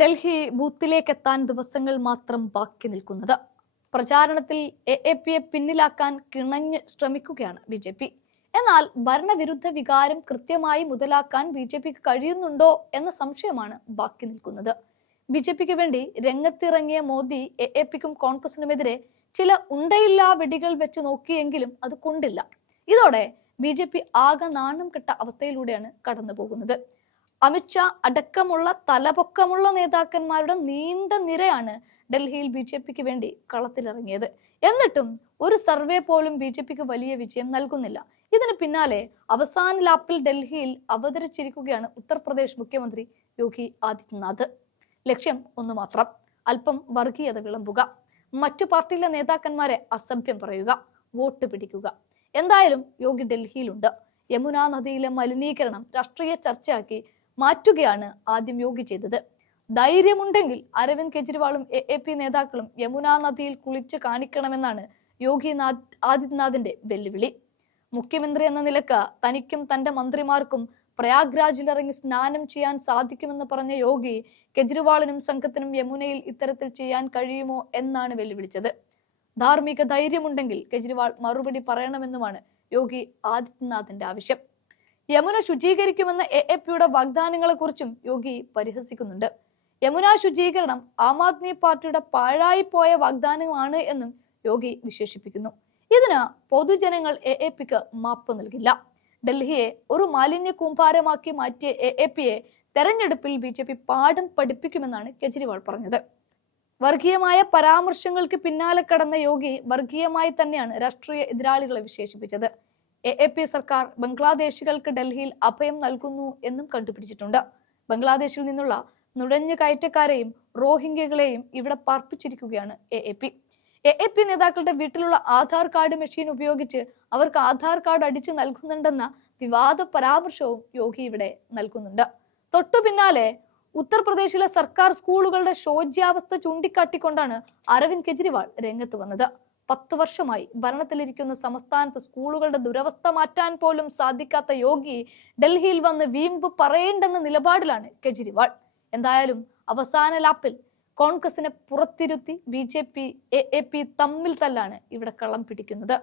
ഡൽഹി ബൂത്തിലേക്ക് എത്താൻ ദിവസങ്ങൾ മാത്രം ബാക്കി നിൽക്കുന്നത്. പ്രചാരണത്തിൽ എ എ പിയെ പിന്നിലാക്കാൻ കിണഞ്ഞ് ശ്രമിക്കുകയാണ് ബി ജെ പി. എന്നാൽ ഭരണവിരുദ്ധ വികാരം കൃത്യമായി മുതലാക്കാൻ ബി ജെ പിക്ക് കഴിയുന്നുണ്ടോ എന്ന സംശയമാണ് ബാക്കി നിൽക്കുന്നത്. ബി ജെ പിക്ക് വേണ്ടി രംഗത്തിറങ്ങിയ മോദി എ എ പിക്കും കോൺഗ്രസിനുമെതിരെ ചില ഉണ്ടയില്ലാ വെടികൾ വെച്ച് നോക്കിയെങ്കിലും അത് കൊണ്ടില്ല. ഇതോടെ ബി ജെ പി ആകെ നാണം കെട്ട അവസ്ഥയിലൂടെയാണ് കടന്നു പോകുന്നത് അമിത്ഷാ അടക്കമുള്ള തലപൊക്കമുള്ള നേതാക്കന്മാരുടെ നീണ്ട നിരയാണ് ഡൽഹിയിൽ ബി ജെ പിക്ക് വേണ്ടി കളത്തിലിറങ്ങിയത്. എന്നിട്ടും ഒരു സർവേ പോലും ബി ജെ പിക്ക് വലിയ വിജയം നൽകുന്നില്ല. ഇതിന് പിന്നാലെ അവസാന ലാപ്പിൽ ഡൽഹിയിൽ അവതരിച്ചിരിക്കുകയാണ് ഉത്തർപ്രദേശ് മുഖ്യമന്ത്രി യോഗി ആദിത്യനാഥ്. ലക്ഷ്യം ഒന്ന് മാത്രം അല്പം വർഗീയത വിളമ്പുക. മറ്റു പാർട്ടിയിലെ നേതാക്കന്മാരെ അസഭ്യം പറയുക വോട്ട് പിടിക്കുക. എന്തായാലും യോഗി ഡൽഹിയിലുണ്ട്. യമുന നദിയിലെ മലിനീകരണം രാഷ്ട്രീയ ചർച്ചയാക്കി മാറ്റുകയാണ് ആദ്യം യോഗി ചെയ്തത്. ധൈര്യമുണ്ടെങ്കിൽ അരവിന്ദ് കെജ്രിവാളും എ എ പി നേതാക്കളും യമുനാ നദിയിൽ കുളിച്ച് കാണിക്കണമെന്നാണ് യോഗി നാഥ് ആദിത്യനാഥിന്റെ വെല്ലുവിളി. മുഖ്യമന്ത്രി എന്ന നിലയ്ക്ക് തനിക്കും തന്റെ മന്ത്രിമാർക്കും പ്രയാഗ്രാജിൽ ഇറങ്ങി സ്നാനം ചെയ്യാൻ സാധിക്കുമെന്ന് പറഞ്ഞ യോഗി കെജ്രിവാളിനും സംഘത്തിനും യമുനയിൽ ഇത്തരത്തിൽ ചെയ്യാൻ കഴിയുമോ എന്നാണ് വെല്ലുവിളിച്ചത്. ധാർമ്മിക ധൈര്യമുണ്ടെങ്കിൽ കെജ്രിവാൾ മറുപടി പറയണമെന്നുമാണ് യോഗി ആദിത്യനാഥിന്റെ ആവശ്യം. യമുന ശുചീകരിക്കുമെന്ന എ എ പിയുടെ വാഗ്ദാനങ്ങളെ കുറിച്ചും യോഗി പരിഹസിക്കുന്നുണ്ട്. യമുന ശുചീകരണം ആം ആദ്മി പാർട്ടിയുടെ പാഴായിപ്പോയ വാഗ്ദാനമാണ് എന്നും യോഗി വിശേഷിപ്പിക്കുന്നു. ഇതിന് പൊതുജനങ്ങൾ എ എ പിക്ക് മാപ്പ് നൽകില്ല. ഡൽഹിയെ ഒരു മാലിന്യ കൂമ്പാരമാക്കി മാറ്റിയ എ എ പിയെ തെരഞ്ഞെടുപ്പിൽ ബി ജെ പി പാഠം പഠിപ്പിക്കുമെന്നാണ് കെജ്രിവാൾ പറഞ്ഞത്. വർഗീയമായ പരാമർശങ്ങൾക്ക് പിന്നാലെ കടന്ന യോഗി വർഗീയമായി തന്നെയാണ് രാഷ്ട്രീയ എതിരാളികളെ വിശേഷിപ്പിച്ചത്. എ എ പി സർക്കാർ ബംഗ്ലാദേശികൾക്ക് ഡൽഹിയിൽ അഭയം നൽകുന്നു എന്നും കണ്ടുപിടിച്ചിട്ടുണ്ട്. ബംഗ്ലാദേശിൽ നിന്നുള്ള നുഴഞ്ഞു കയറ്റക്കാരെയും റോഹിംഗ്യകളെയും ഇവിടെ പാർപ്പിച്ചിരിക്കുകയാണ് A A P. A A P നേതാക്കളുടെ വീട്ടിലുള്ള ആധാർ കാർഡ് മെഷീൻ ഉപയോഗിച്ച് അവർക്ക് ആധാർ കാർഡ് അടിച്ചു നൽകുന്നുണ്ടെന്ന വിവാദ പരാമർശവും യോഗി ഇവിടെ നൽകുന്നുണ്ട്. തൊട്ടു പിന്നാലെ ഉത്തർപ്രദേശിലെ സർക്കാർ സ്കൂളുകളുടെ ശോച്യാവസ്ഥ ചൂണ്ടിക്കാട്ടിക്കൊണ്ടാണ് അരവിന്ദ് കെജ്രിവാൾ രംഗത്ത് വന്നത്. പത്ത് വർഷമായി ഭരണത്തിലിരിക്കുന്ന സംസ്ഥാനത്ത് സ്കൂളുകളുടെ ദുരവസ്ഥ മാറ്റാൻ പോലും സാധിക്കാത്ത യോഗി ഡൽഹിയിൽ വന്ന് വീമ്പ് പറയേണ്ടെന്ന നിലപാടിലാണ് കെജ്രിവാൾ. എന്തായാലും അവസാന ലാപ്പിൽ കോൺഗ്രസിനെ പുറത്തിരുത്തി B J P A A P തമ്മിൽ തല്ലാണ് ഇവിടെ കള്ളം പിടിക്കുന്നത്.